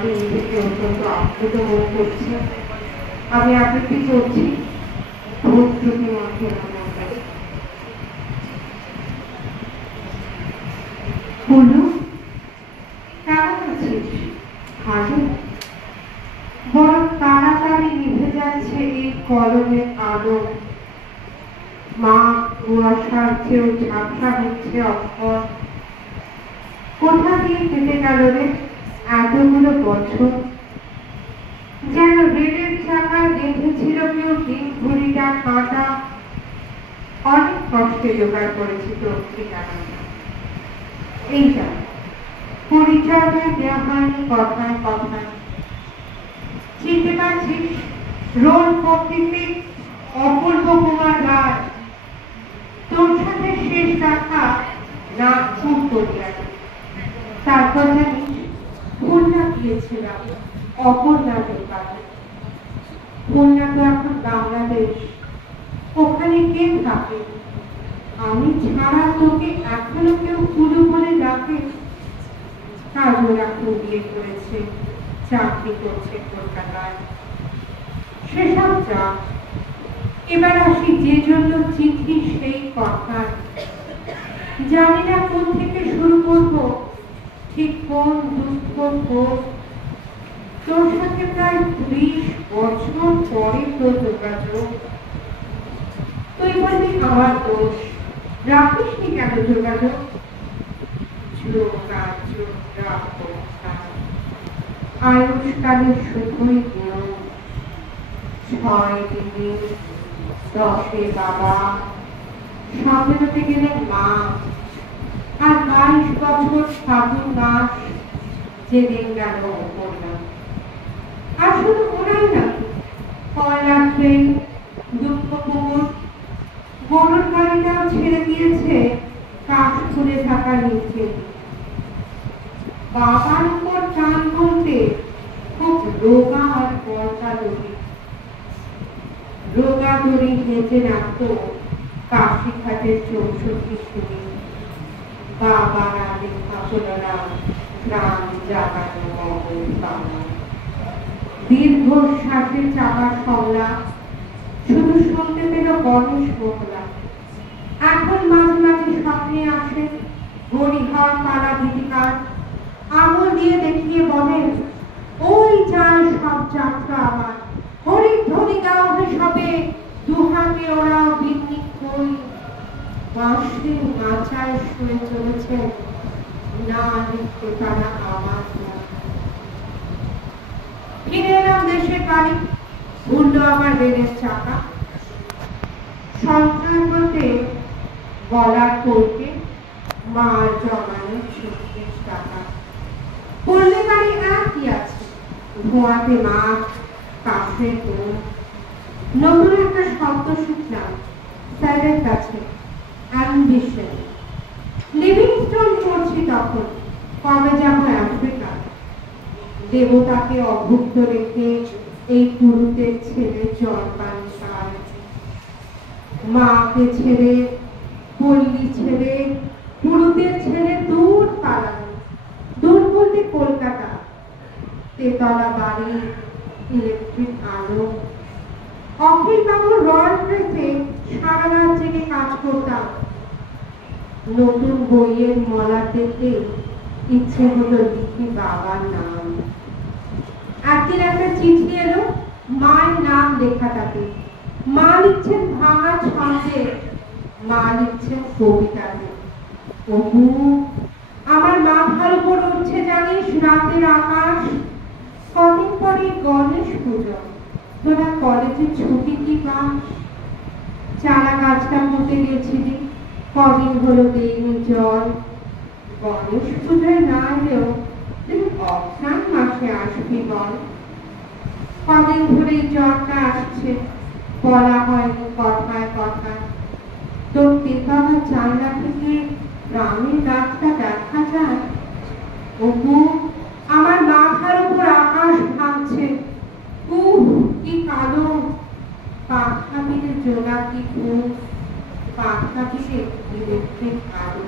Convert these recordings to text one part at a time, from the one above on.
আমি নিজেকে অত্যন্ত আপ্লুত মনে করছি। আমি আবৃত্তি করছি ভূতজ্যোতি মঠের মধ্যে। বলু, কেমন আছিস? ভালো। বড় তাড়াতাড়ি নিভে যাচ্ছে এই কলমের আলো। মা কুয়াশার চেয়েও ঝাপসা হচ্ছে অক্ষর। কোথা দিয়ে কেটে গেল রে এতগুলো বছর? যেন রেলের চাকা বেঁধেছিল কেউ দিন ঘড়িটা কাঁটা। অনেক কষ্টে জোগাড় করেছি তোর ঠিকানাটা। এইটা পরিচয়টা দেওয়া হয়নি কথায় কথায়। চিনতে পারছিস? রোল কর্তৃত্বে অপূর্ব কুমার রায়। তোর সাথে শেষ দেখা নাগপুর করিয়াছে। তারপর জানিস খুলনা গিয়েছিলাম অপর্ণাদের কাছে। খুলনা তো এখন বাংলাদেশ, ওখানে কে থাকে? আমি ছাড়া তোকে এখনো কেউ কুলু বলে ডাকে? কাজল এখন বিয়ে করেছে, চাকরি করছে কলকাতায়। সেসব যা, এবার আসি যে জন্য চিঠি সেই কথা। জানি না কোন থেকে শুরু করব, ঠিক কোন দুঃখ খোঁজ। তোর সাথে প্রায় 30 বছর পরে তোর যোগাযোগ। তুই বলবি আমার দোষ, রাখিসনি কেন যোগাযোগ? আয়ুষ্কালের শুধুই গুণ। 6 দিনে 10 বাবা, 17 গেলে মা, আর 22 বছর ফাগুন মাস যেদিন গেল অপর্ণা। আর শুধু ওরাই না, কয়লা ট্রেন, দুঃখ পুকুর, গরুর গাড়িটাও ছেড়ে দিয়েছে কাঠ খুলে থাকা নিচে। বাবার উপর টান বলতে খুব রোগা আর বর্ষা দড়ি। রোগা দড়ি হেঁচে নামতো কাশীঘাটের 64 শুনি। বাবার আগে কাপড়রা প্রাণ জাগানো অবস্থানা। দীর্ঘ শ্বাসে চাপা সংলাপ শুধু শুনতে পেল গণেশ মহলা। এখন মাঝে মাঝে স্বপ্নে আসে হরিহর পাড়া গীতিকার, আঙুল দিয়ে দেখিয়ে বলেন, ওই যায় সব যাত্রা আমার, হরিধ্বনি গাওয়া সবে, দুহাতে ওরা বিন্নি কই। বাঁশির মাচায় শুয়ে চলেছেন, না লিখতে পারা আমার। ফিরে এলাম দেশের বাড়ি, ঘুরল আমার রেলের চাকা। সঞ্চয় করতে গলার করতে মার জমানো 36 টাকা। পড়লে বাড়ি একই আছে, ধোঁয়াতে মাঠ, কাঠের দোল। নতুন একটা শব্দ শিখলাম স্যারের কাছে, অ্যাম্বিশন। লিভিংস্টোন করছি তখন, কবে যাবো আফ্রিকা। দেবতাকে অভুক্ত রেখে এই পুরুষের ছেলে জল পান খায়। মাকে ছেড়ে, পল্লী ছেড়ে, পুরুষের ছেড়ে দূর পালানো। দূর বলতে কলকাতা, তেতলা বাড়ি, ইলেকট্রিক আলো। অখিল বাবুর রয়্যাল প্রেসে সারা রাত জেগে কাজ করতাম। নতুন বইয়ের মলা পেতে ইচ্ছে হলো লিখি বাবার নাম। একদিন একটা চিঠি এলো, মায়ের নাম লেখাটাতে। মা লিখছেন ভাঙা ছন্দে, মা লিখছেন কবিতাতে। ওহু, আমার মাথার উপর উঠছে জানিস রাতের আকাশ। কদিন পরে গণেশ পুজো, তোরা কলেজে ছুটি কি পাস? চারা গাছটা পুঁতে গেছিলি, কদিন হলো দেয়নি জল। গণেশ পুজোয় না এলেও তুই অঘ্রাণ মাসে আসবি বল। কদিন ধরে জ্বরটা আসছে, বলা হয়নি কথায় কথায়। তোর তেতলা জানলা থেকে গ্রামের গাছটা দেখা যায়। ওহু, আমার মাথার উপর আকাশ ভাঙছে। উহ, কি কালো! পাখা দিলে জোড়া কি ঘুম, পাখা দিলে ইলেকট্রিক আলো।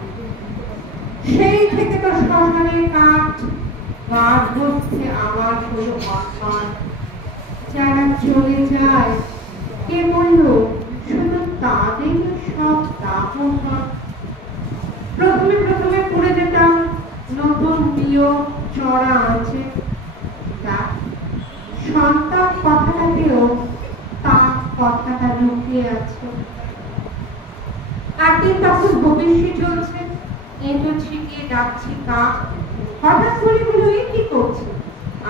সেই থেকে তো শ্মশানের কাঠ, গাছ বসছে আমার কোনো সম্মান। যারা চলে যায় কে বলল শুধু তাদের সব দাপন হয়। প্রথমে প্রথমে পড়ে যেতাম নতুন নিয়ম চড়া আছে, তা সন্তান কথাটাতেও তার কথাটা লুকিয়ে আছে। একদিন তখন ভবিষ্য চলছে, এঁটো ছিটিয়ে ডাকছি কাক, হঠাৎ করে বলল এ কি করছে,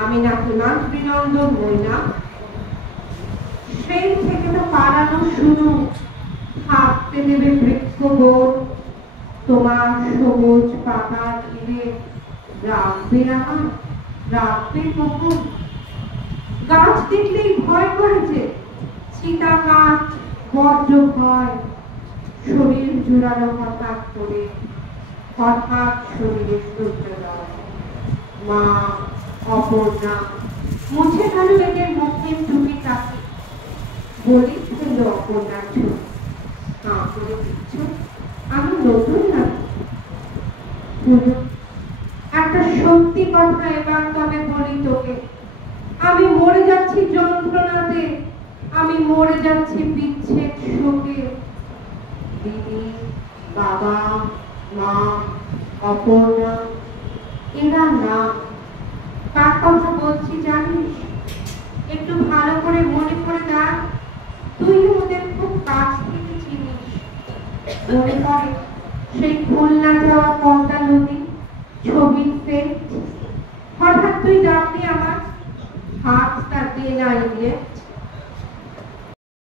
আমি নাকি মাতৃনন্দন হই না। সেই থেকে তো পালানো শুরু, থাকতে দেবে বৃক্ষ বন, তোমার সবুজ পাতা ঘিরে রাখবে আমার, রাখবে কখন। গাছ দেখলেই ভয় করেছে, চিতা গাছ বড্ড ভয়, শরীর জোড়ানো হঠাৎ করে, হঠাৎ শরীরে সূর্যোদয়। মা অপর্ণা মুছে গেল এদের মুখের টুপি কাকে, বলি ফেলল অপর্ণার ছবি। হাঁ করে দিচ্ছ, আমি নতুন নাকি? একটা সত্যি কথা এবার তবে বলি তোকে, আমি মরে যাচ্ছি যন্ত্রণাতে, আমি মরে যাচ্ছি বিচ্ছেদ শোকে। দিদি, বাবা, মা, অপর্ণা, এরা না, কার কথা বলছি জানিস? একটু ভালো করে মনে করে দেখ, তুই ওদের খুব কাছ থেকে চিনিস। মনে পড়ে সেই খুলনা যাওয়া পদ্মা নদী ছবির সেট, হঠাৎ তুই ডাকলি আমার, হাতটা দে নাই দিয়ে